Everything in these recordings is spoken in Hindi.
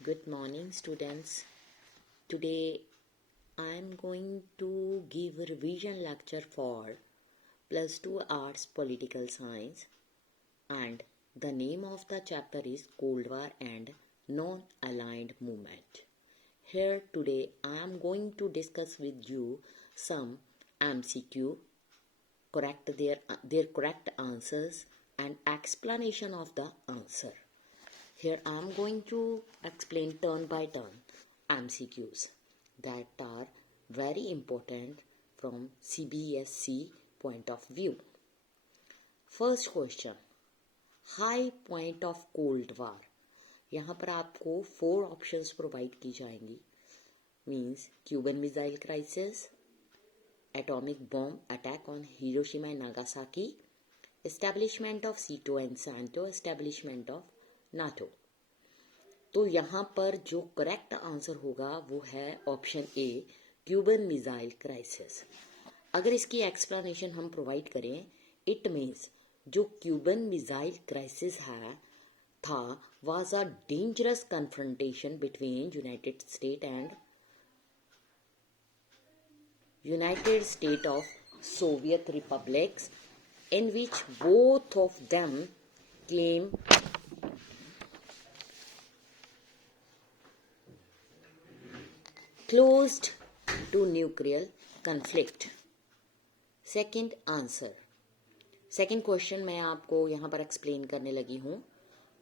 Good morning, students. Today I am going to give a revision lecture for Plus 2 Arts Political Science, and the name of the chapter is Cold War and Non-Aligned Movement. Here today I am going to discuss with you some MCQ, correct their correct answers and explanation of the answer. Here I am going to explain turn by turn MCQs that are very important from CBSE point of view. First question, high point of Cold War. यहाँ पर आपको 4 ऑप्शंस प्रोवाइड की जाएंगी. Means Cuban missile crisis, atomic bomb attack on Hiroshima and Nagasaki, establishment of सीटो एंड सांटो, एस्टेब्लिशमेंट ऑफ नाटो. तो यहाँ पर जो करेक्ट आंसर होगा वो है option A, Cuban missile crisis. अगर इसकी एक्सप्लेनेशन हम प्रोवाइड करें, इट मीन्स जो क्यूबन मिसाइल क्राइसिस था was a dangerous confrontation between United States of Soviet republics, in which both of them came closed to nuclear conflict. Second answer, second question मैं आपको यहाँ पर एक्सप्लेन करने लगी हूँ.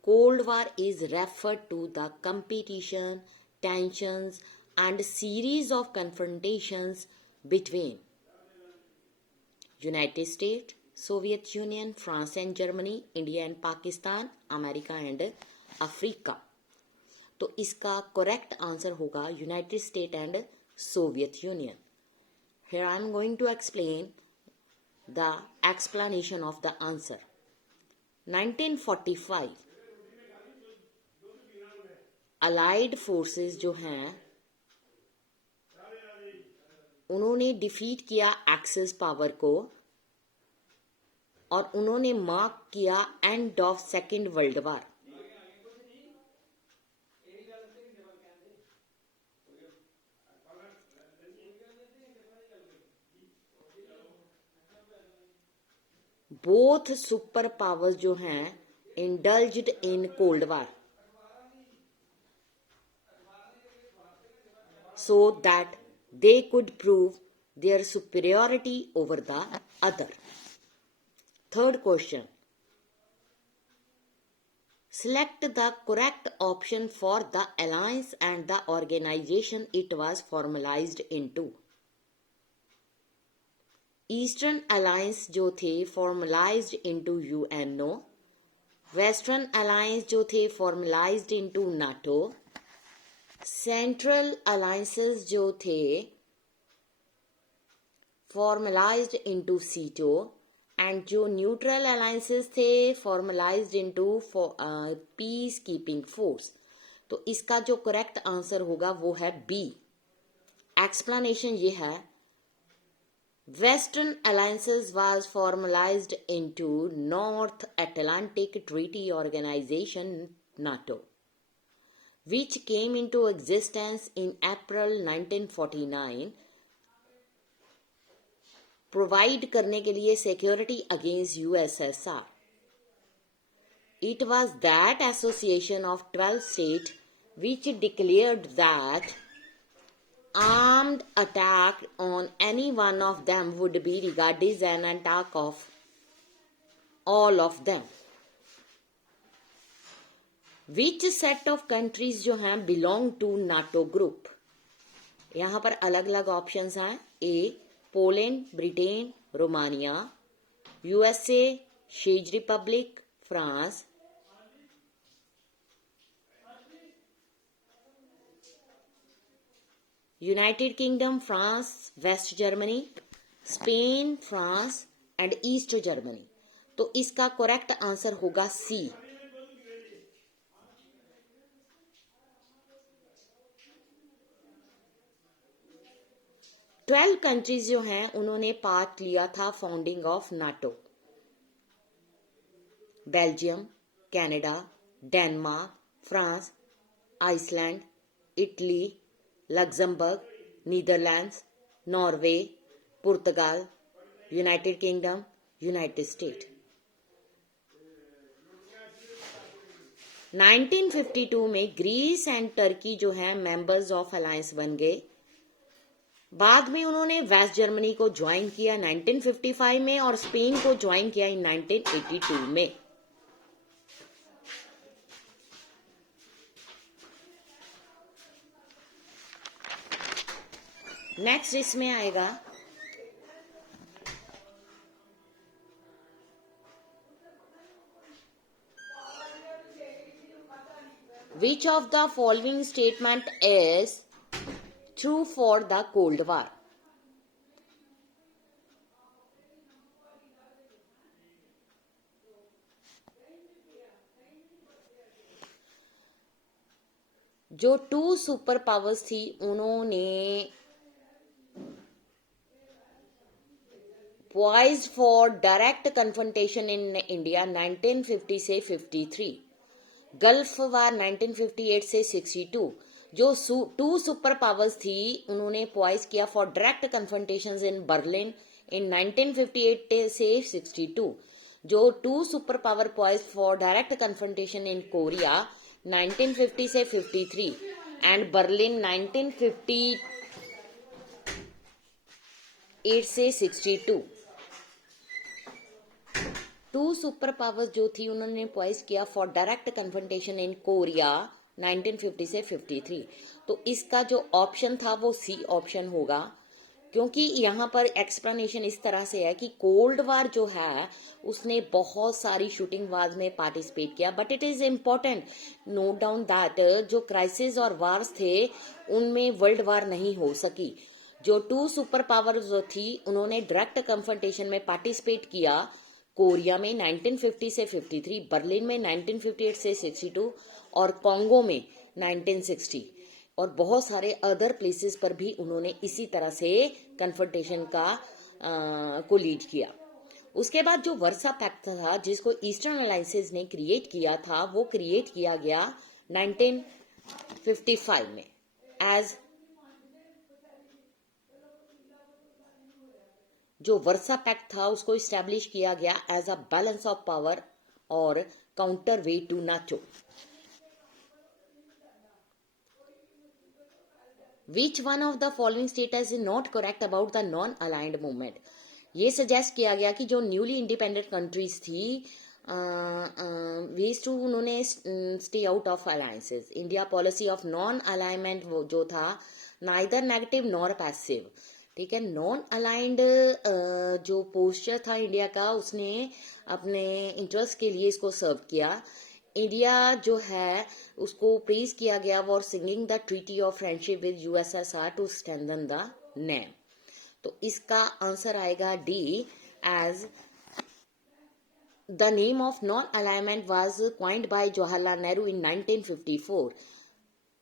Cold war is referred to the competition, tensions and series of confrontations between United State, Soviet Union, France and Germany, India and Pakistan, America and Africa. तो इसका करेक्ट आंसर होगा United State and Soviet Union. Here I am going to explain the explanation of the answer. 1945 Allied forces जो हैं उन्होंने डिफीट किया एक्सेस पावर को और उन्होंने मार्क किया end of second world war. Both super powers जो हैं indulged in cold war so that they could prove their superiority over the other. Third question, select the correct option for the alliance and the organization it was formalized into. Eastern Alliance जो थे formalized into UNO, Western Alliance जो थे formalized into NATO, Central Alliances जो थे formalized into CETO, and जो Neutral Alliances थे formalized into Peacekeeping Force. तो इसका जो करेक्ट आंसर होगा वो है बी. एक्सप्लेनेशन ये है, Western Alliances was formalized into North Atlantic Treaty Organization NATO, which came into existence in April 1949, provide करने के लिए security against USSR. It was that association of 12 states which declared that armed attack on any one of them would be regarded as an attack of all of them. Which set of countries जो हैं belong to NATO group? यहाँ पर अलग अलग ऑप्शंस हैं. A, Poland, Britain, Romania, USA, चेक Republic, France, United Kingdom, France, West Germany, Spain, France and East Germany. तो इसका करेक्ट आंसर होगा सी. ट्वेल्व कंट्रीज जो हैं उन्होंने पार्ट लिया था founding of NATO. Belgium, Canada, Denmark, France, Iceland, Italy, Luxembourg, Netherlands, Norway, पुर्तगाल, यूनाइटेड किंगडम, यूनाइटेड स्टेट। 1952 में ग्रीस एंड टर्की जो है मेंबर्स ऑफ अलायंस बन गए। बाद में उन्होंने वेस्ट जर्मनी को ज्वाइन किया 1955 में और स्पेन को ज्वाइन किया इन 1982 में। नेक्स्ट इसमें आएगा Which of the following statement is true for the Cold War? जो टू सुपर पावर्स थी उन्होंने poised for direct confrontation in India 1950 से 53, गल्फ वार 1958 से 62। जो टू सुपर पावर्स थी उन्होंने पॉइज किया for direct confrontations in Berlin in 1958 से 62। जो two super power poise for direct confrontation in Korea 1950 से 53 एंड बर्लिन 1958 से 62। टू सुपर पावर्स जो थी उन्होंने पॉइज किया for direct confrontation in Korea 1950 से 53। तो इसका जो ऑप्शन था वो सी ऑप्शन होगा, क्योंकि यहाँ पर एक्सप्लेनेशन इस तरह से है कि कोल्ड वार जो है उसने बहुत सारी शूटिंग वार्स में पार्टिसिपेट किया, but it is important note down that जो क्राइसिस और वार्स थे उनमें वर्ल्ड वार नहीं हो सकी। जो टू सुपर पावर जो थी उन्होंने डायरेक्ट कन्फ्रंटेशन में पार्टिसिपेट किया कोरिया में 1950 से 53, बर्लिन में 1958 से 62 और कॉन्गो में 1960 और बहुत सारे अदर प्लेसेस पर भी उन्होंने इसी तरह से कन्फ्रंटेशन को लीड किया। उसके बाद जो वर्सा पैक्ट था जिसको ईस्टर्न अलायंसेस ने क्रिएट किया था वो क्रिएट किया गया 1955 में एज जो वर्सा पैक्ट था उसको इस्टेब्लिश किया गया as a balance of power और counterweight to NATO. Which one of the following status is not correct about the non aligned movement? ये सजेस्ट किया गया कि जो न्यूली इंडिपेंडेंट कंट्रीज थी वीज टू उन्होंने stay out of alliances. India policy of non alignment वो जो था नाइदर नेगेटिव नॉर पैसिव, ठीक है। नॉन अलाइंड जो पोस्चर था इंडिया का उसने अपने इंटरेस्ट के लिए इसको सर्व किया। इंडिया जो है उसको प्रेज किया गया for singing the treaty of friendship with USSR to strengthen the name. तो इसका आंसर आएगा D as the name of non alignment was coined by Jawaharlal Nehru in 1954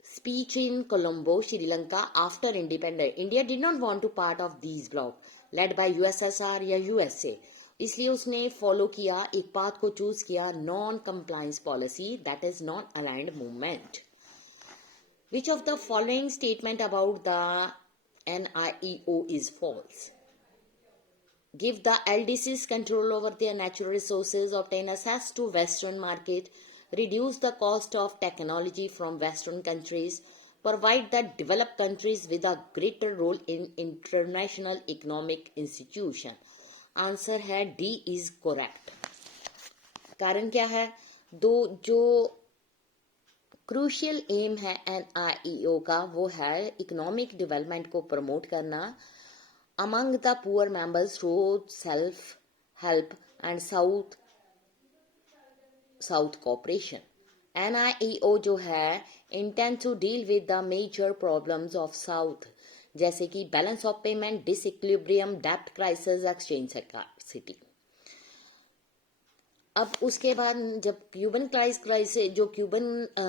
speech in Colombo, Sri Lanka after independence. India did not want to part of these bloc led by USSR या USA, इसलिए उसने फॉलो किया एक पाथ को चूज किया non compliance policy that is non aligned movement. Which of the following statement about the NIEO is false? Give the LDCs control over their natural resources, obtain access to Western market, reduce the cost of technology from Western countries, provide the developed countries with a greater role in international economic institution. Answer है डी इज करेक्ट। कारण क्या है? दो जो क्रूशियल एम है NIEO का वो है इकोनॉमिक डेवलपमेंट को प्रमोट करना among the poor members through self-help and South cooperation. NIEO जो है intend to deal with the major problems of South जैसे कि बैलेंस ऑफ पेमेंट, डिसइक्विलिब्रियम, डेब्ट क्राइसिस, एक्सचेंज स्कैर्सिटी। अब उसके बाद जब क्यूबन क्राइसिस जो क्यूबन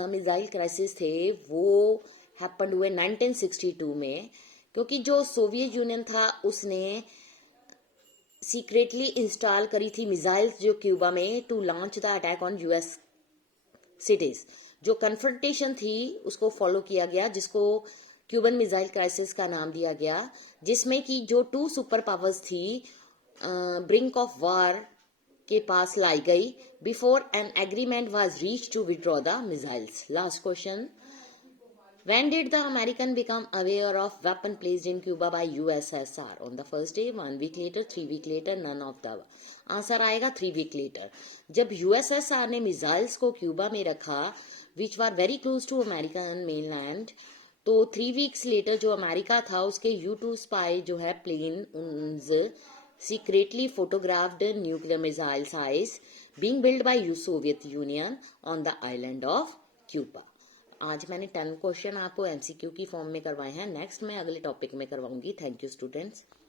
मिसाइल क्राइसिस थे वो हैपेंड हुए 1962 में, क्योंकि जो सोवियत यूनियन था उसने सीक्रेटली इंस्टॉल करी थी मिसाइल्स जो क्यूबा में to launch the attack on US cities. जो कन्फ्रंटेशन थी उसको फॉलो किया गया, जिसको क्यूबन मिसाइल क्राइसिस का नाम दिया गया, जिसमें कि जो 2 सुपर पावर्स थी ब्रिंक ऑफ वार के पास लाई गई before an agreement was reach to withdraw the missiles. Last question, when did the American become aware of weapon placed in Cuba by USSR? On the first day, 1 week later, 3 week later, none of the answer आएगा 3 week later। जब USSR ने मिसाइल्स को क्यूबा में रखा which were very close to American mainland, तो 3 weeks later जो अमेरिका था उसके U-2 स्पाई जो है plane secretly photographed nuclear missile sites being built by Soviet Union on the island of Cuba। आज मैंने 10 क्वेश्चन आपको एमसीक्यू की फॉर्म में करवाए हैं, नेक्स्ट मैं अगले टॉपिक में करवाऊंगी। Thank you students.